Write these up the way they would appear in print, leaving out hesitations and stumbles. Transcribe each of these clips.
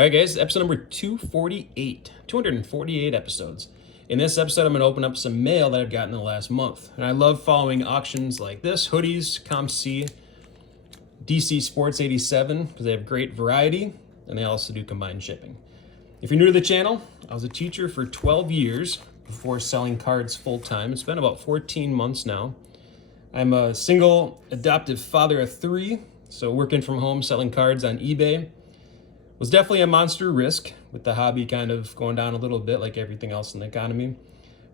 All right, guys, episode number 248, 248 episodes. In this episode, I'm going to open up some mail that I've gotten in the last month. And I love following auctions like this, Hoodies, COMC, DC Sports 87, because they have great variety, and they also do combined shipping. If you're new to the channel, I was a teacher for 12 years before selling cards full-time. It's been about 14 months now. I'm a single adoptive father of 3, so working from home, selling cards on eBay was definitely a monster risk, with the hobby kind of going down a little bit like everything else in the economy.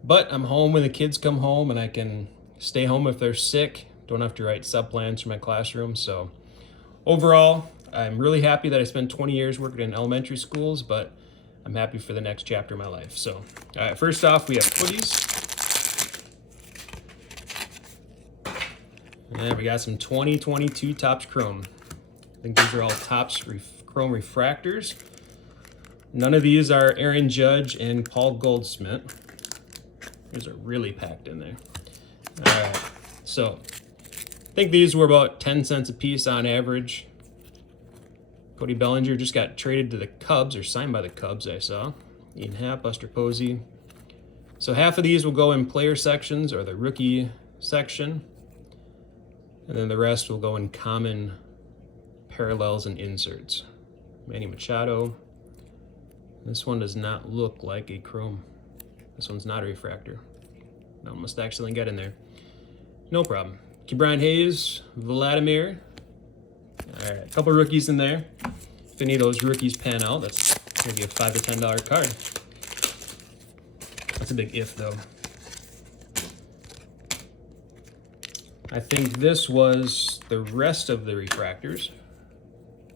But I'm home when the kids come home, and I can stay home if they're sick. Don't have to write sub-plans for my classroom. So overall, I'm really happy that I spent 20 years working in elementary schools, but I'm happy for the next chapter of my life. So first off, we have hoodies. And we got some 2022 Topps Chrome. I think these are all Topps Chrome refractors. None of these are Aaron Judge and Paul Goldschmidt. These are really packed in there. All right, so I think these were about 10 cents a piece on average. Cody Bellinger just got traded to the Cubs, or signed by the Cubs, I saw. Ian Happ, Buster Posey. So half of these will go in player sections, or the rookie section. And then the rest will go in common parallels and inserts. Manny Machado. This one does not look like a chrome. This one's not a refractor. No, must accidentally get in there. No problem. Ke'Bryan Hayes, Vladimir. All right, a couple rookies in there. If any of those rookies pan out, that's maybe a $5 to $10 card. That's a big if, though. I think this was the rest of the refractors.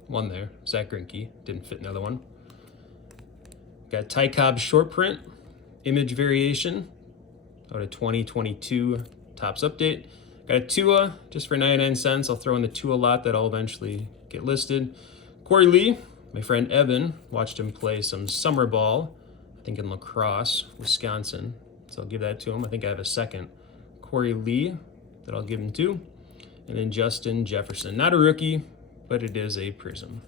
One there, Zach Greinke, didn't fit another one. Got Ty Cobb short print, image variation, out of 2022 Topps update. Got a Tua, just for 99 cents. I'll throw in the Tua lot that I'll eventually get listed. Corey Lee, my friend Evan, watched him play some summer ball, I think in La Crosse, Wisconsin. So I'll give that to him. I think I have a second Corey Lee that I'll give him to. And then Justin Jefferson, not a rookie, but it is a prism.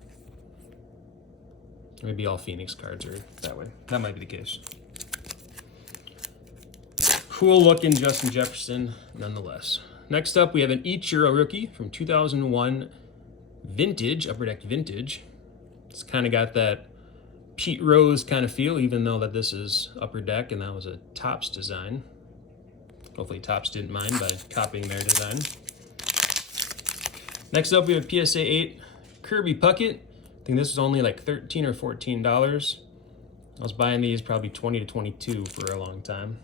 Maybe all Phoenix cards are that way. That might be the case. Cool looking Justin Jefferson, nonetheless. Next up, we have an Ichiro rookie from 2001 vintage, Upper Deck vintage. It's kind of got that Pete Rose kind of feel, even though that this is Upper Deck and that was a Topps design. Hopefully Topps didn't mind by copying their design. Next up, we have PSA 8 Kirby Puckett. I think this was only like $13 or $14. I was buying these probably 20 to 22 for a long time.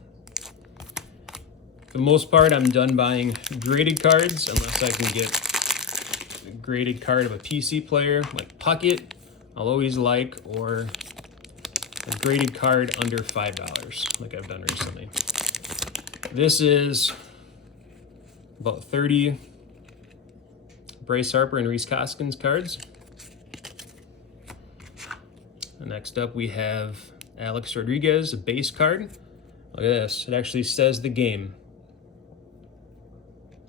For the most part, I'm done buying graded cards unless I can get a graded card of a PC player like Puckett. I'll always like, or a graded card under $5 like I've done recently. This is about 30 Bryce Harper and Rhys Hoskins cards. And next up we have Alex Rodriguez, a base card. Look at this, it actually says the game.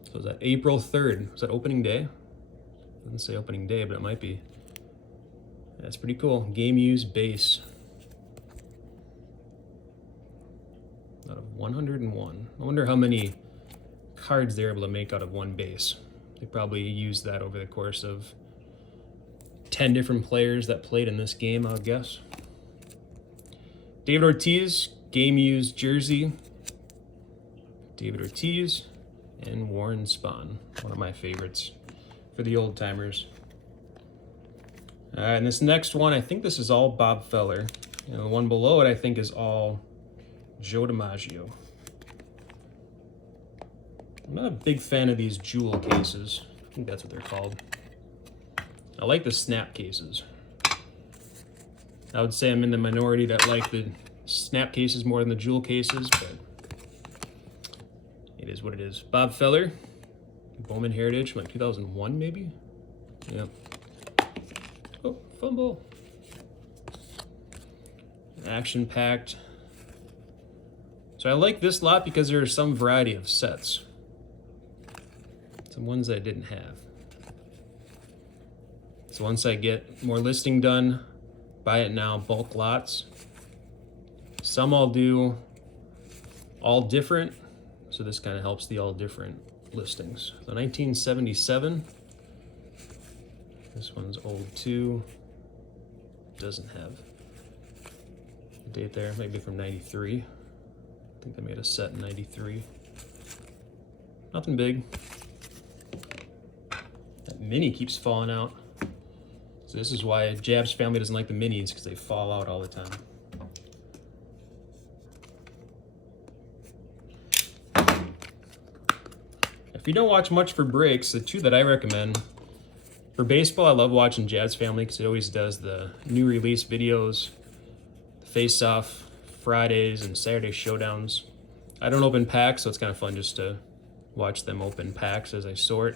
So is that April 3rd? Was that opening day? Doesn't say opening day, but it might be. That's pretty cool. Game used base. Out of 101. I wonder how many cards they're able to make out of one base. They probably used that over the course of 10 different players that played in this game, I would guess. David Ortiz, game used jersey. David Ortiz and Warren Spahn, one of my favorites for the old timers. All right, and this next one, I think this is all Bob Feller. And the one below it, I think, is all Joe DiMaggio. I'm not a big fan of these jewel cases. I think that's what they're called. I like the snap cases. I would say I'm in the minority that like the snap cases more than the jewel cases, but it is what it is. Bob Feller, Bowman Heritage from like 2001 maybe? Yeah. Oh, fumble. Action-packed. So I like this lot because there are some variety of sets. Some ones that I didn't have. So once I get more listing done buy it now, bulk lots. Some I'll do all different, so this kind of helps the all different listings. So 1977. This one's old too. Doesn't have a date there, maybe from 93. I think they made a set in 93. Nothing big. That mini keeps falling out. So this is why Jab's family doesn't like the minis, because they fall out all the time. If you don't watch much for breaks, the two that I recommend, for baseball, I love watching Jab's family because it always does the new release videos, the face-off Fridays and Saturday showdowns. I don't open packs, so it's kind of fun just to watch them open packs as I sort.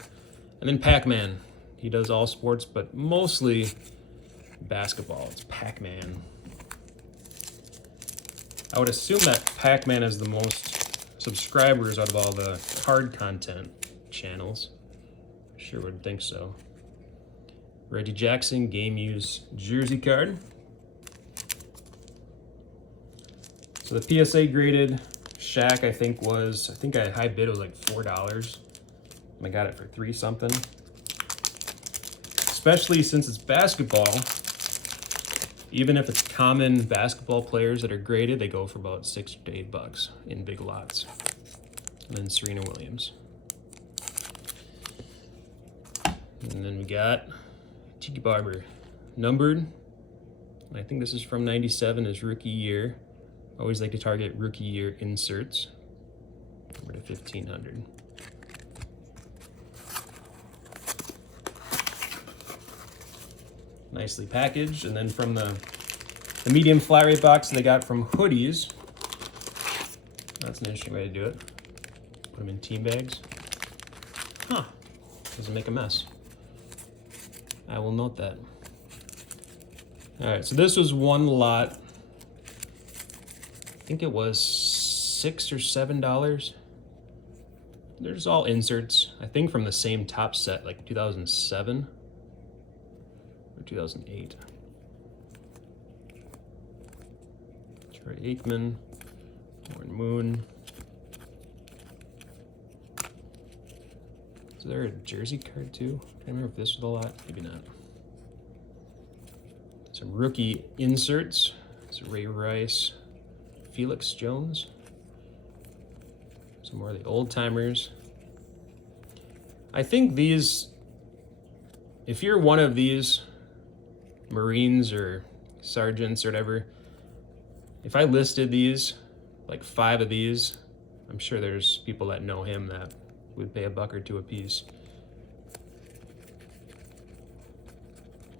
And then Pac-Man. He does all sports, but mostly basketball. It's Pac-Man. I would assume that Pac-Man is the most subscribers out of all the card content channels. Sure would think so. Reggie Jackson, game use jersey card. So the PSA graded Shaq, I think I high bid, it was like $4. And I got it for $3 something. Especially since it's basketball, even if it's common basketball players that are graded, they go for about $6 to $8 in big lots. And then Serena Williams. And then we got Tiki Barber, numbered. And I think this is from 97, his rookie year. Always like to target rookie year inserts. Number to 1500. Nicely packaged. And then from the medium flat rate box they got from Hoodies. That's an interesting way to do it. Put them in team bags. Huh. Doesn't make a mess. I will note that. All right, so this was one lot. I think it was $6 or $7. There's all inserts, I think from the same top set, like 2007 or 2008. Troy Aikman, Warren Moon. Is there a jersey card too? I can't remember if this was a lot, maybe not. Some rookie inserts. It's Ray Rice, Felix Jones. Some more of the old timers. I think these, if you're one of these Marines or sergeants or whatever, if I listed these, like 5 of these, I'm sure there's people that know him that would pay $1 or $2 a piece.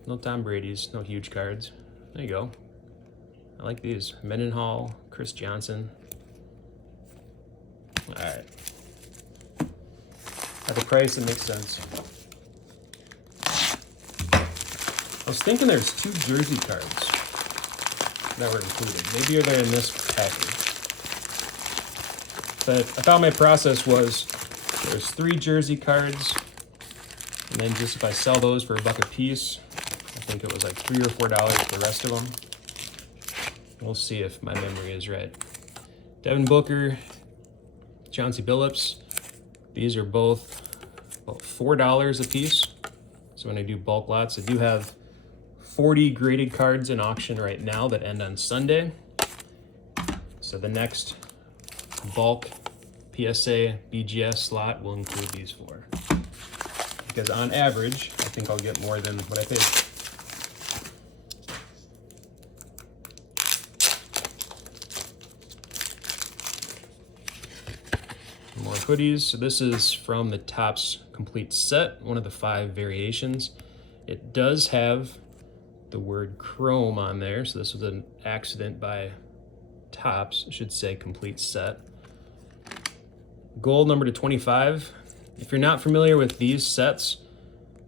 No Tom Brady's, no huge cards. There you go. I like these. Mendenhall, Chris Johnson. All right. At the price, it makes sense. I was thinking there's 2 jersey cards that were included. Maybe they're in this package. But I thought my process was there's 3 jersey cards, and then just if I sell those for $1 a piece, I think it was like $3 or $4 for the rest of them. We'll see if my memory is right. Devin Booker, Chauncey Billups. These are both about $4 a piece. So when I do bulk lots, I do have 40 graded cards in auction right now that end on Sunday. So the next bulk PSA BGS slot will include these 4. Because on average, I think I'll get more than what I paid. More hoodies. So this is from the Topps complete set, one of the 5 variations. It does have the word chrome on there, so this was an accident by Topps. It should say complete set. Gold number to 25. If you're not familiar with these sets,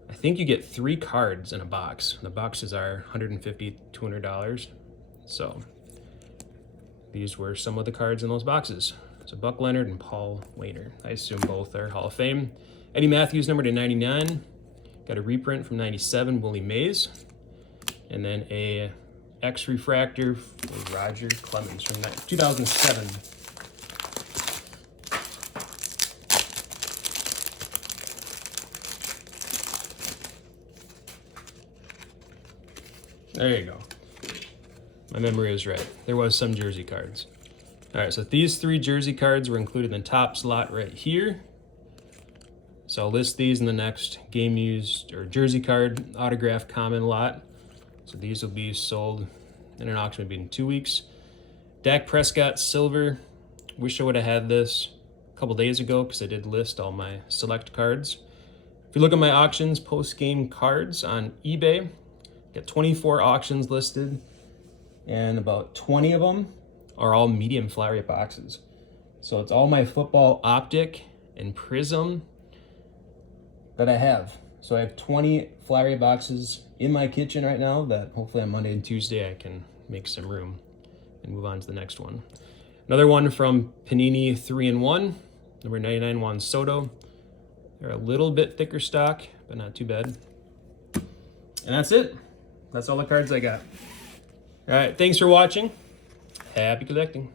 I think you get 3 cards in a box. The boxes are $150, $200. So these were some of the cards in those boxes. So Buck Leonard and Paul Wainer. I assume both are Hall of Fame. Eddie Matthews number to 99. Got a reprint from 97, Willie Mays. And then a X refractor for Roger Clemens from 2007. There you go. My memory was right. There was some jersey cards. All right, so these 3 jersey cards were included in the top slot right here. So I'll list these in the next game used or jersey card autograph common lot. So these will be sold in an auction maybe in 2 weeks. Dak Prescott silver. Wish I would have had this a couple days ago because I did list all my select cards. If you look at my auctions post-game cards on eBay, got 24 auctions listed, and about 20 of them are all medium flat rate boxes. So it's all my football optic and prism that I have. So I have 20 flat rate boxes in my kitchen right now that hopefully on Monday and Tuesday I can make some room and move on to the next one. Another one from Panini 3-in-1, number 99 Juan Soto. They're a little bit thicker stock, but not too bad. And that's it. That's all the cards I got. All right, thanks for watching. Happy collecting.